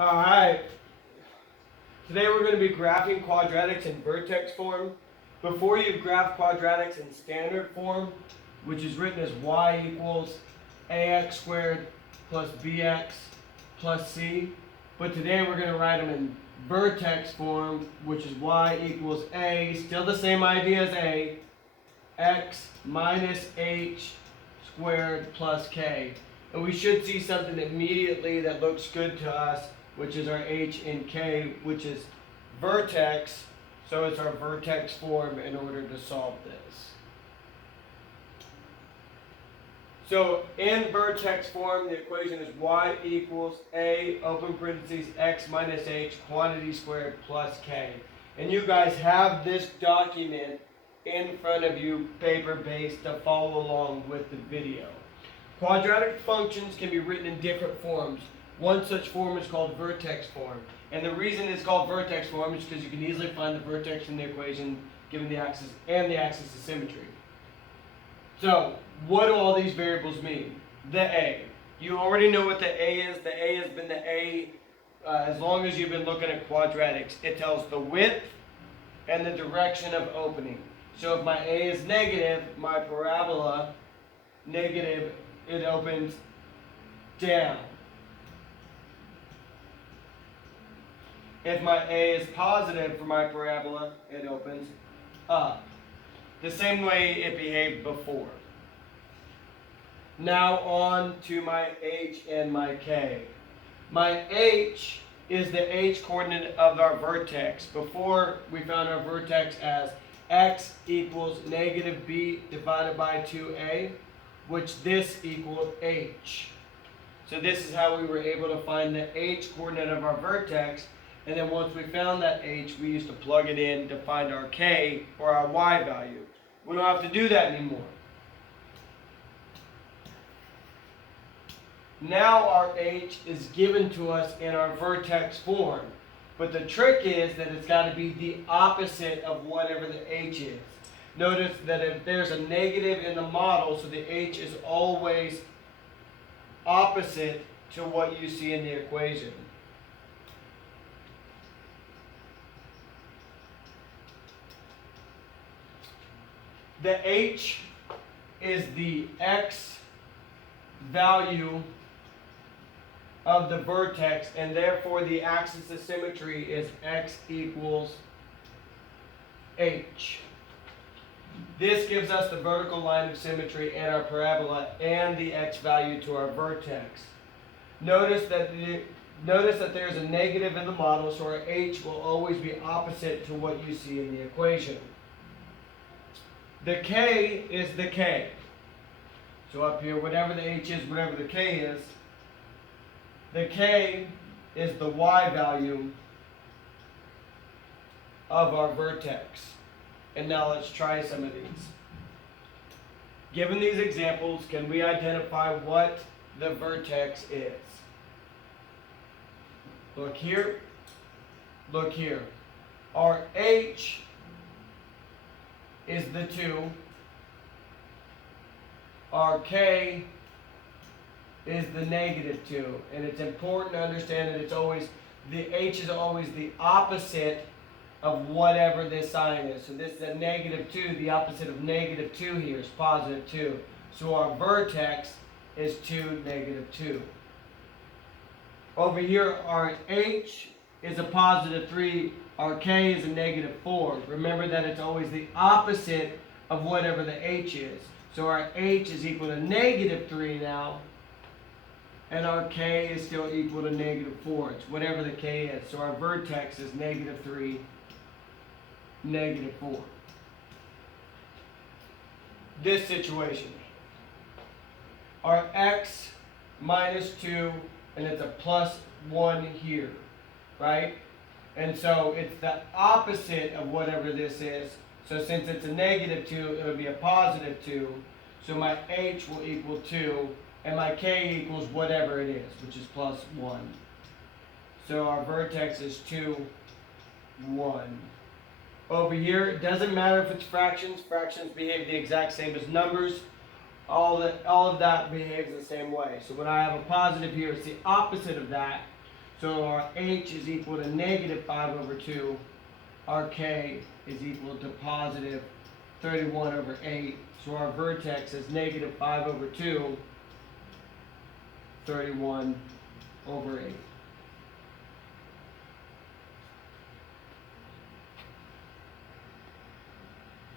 Alright, today we're going to be graphing quadratics in vertex form. Before you graph quadratics in standard form, which is written as y equals ax squared plus bx plus c. But today we're going to write them in vertex form, which is y equals a, still the same idea as a, x minus h squared plus k. And we should see something immediately that looks good to us, which is our h and k, which is vertex. So it's our vertex form in order to solve this. So in vertex form, the equation is y equals a, open parentheses, x minus h, quantity squared plus k. And you guys have this document in front of you, paper-based, to follow along with the video. Quadratic functions can be written in different forms. One such form is called vertex form. And the reason it's called vertex form is because you can easily find the vertex in the equation given the axis and the axis of symmetry. So, what do all these variables mean? The a. You already know what the a is. The a has been the a as long as you've been looking at quadratics. It tells the width and the direction of opening. So if my a is negative, my parabola, negative, it opens down. If my a is positive for my parabola, it opens up. The same way it behaved before. Now on to my h and my k. My h is the h coordinate of our vertex. Before, we found our vertex as x equals negative b divided by 2a, which this equaled h. So this is how we were able to find the h coordinate of our vertex. And then once we found that h, we used to plug it in to find our k or our y value. We don't have to do that anymore. Now our h is given to us in our vertex form. But the trick is that it's got to be the opposite of whatever the h is. Notice that if there's a negative in the model, so the h is always opposite to what you see in the equation. The h is the x value of the vertex, and therefore the axis of symmetry is x equals h. This gives us the vertical line of symmetry and our parabola and the x value to our vertex. Notice that there's a negative in the model, so our h will always be opposite to what you see in the equation. The k is the k. So up here, whatever the h is, whatever the k is, the k is the y value of our vertex. And now let's try some of these. Given these examples, can we identify what the vertex is? Look here. Look here. Our h is the 2. Our k is the negative 2. And it's important to understand that it's always, the h is always the opposite of whatever this sign is. So this is a negative 2. The opposite of negative 2 here is positive 2. So our vertex is 2, negative 2. Over here, our h is a positive 3. Our k is a negative 4. Remember that it's always the opposite of whatever the h is. So our h is equal to negative 3 now. And our k is still equal to negative 4. It's whatever the k is. So our vertex is negative 3, negative 4. This situation. Our x minus 2, and it's a plus 1 here, right? And so it's the opposite of whatever this is. So since it's a negative 2, it'll be a positive 2. So my h will equal 2. And my k equals whatever it is, which is plus 1. So our vertex is 2, 1. Over here, it doesn't matter if it's fractions. Fractions behave the exact same as numbers. All of that behaves the same way. So when I have a positive here, it's the opposite of that. So our h is equal to negative 5 over 2. Our k is equal to positive 31 over 8. So our vertex is negative 5 over 2, 31 over 8.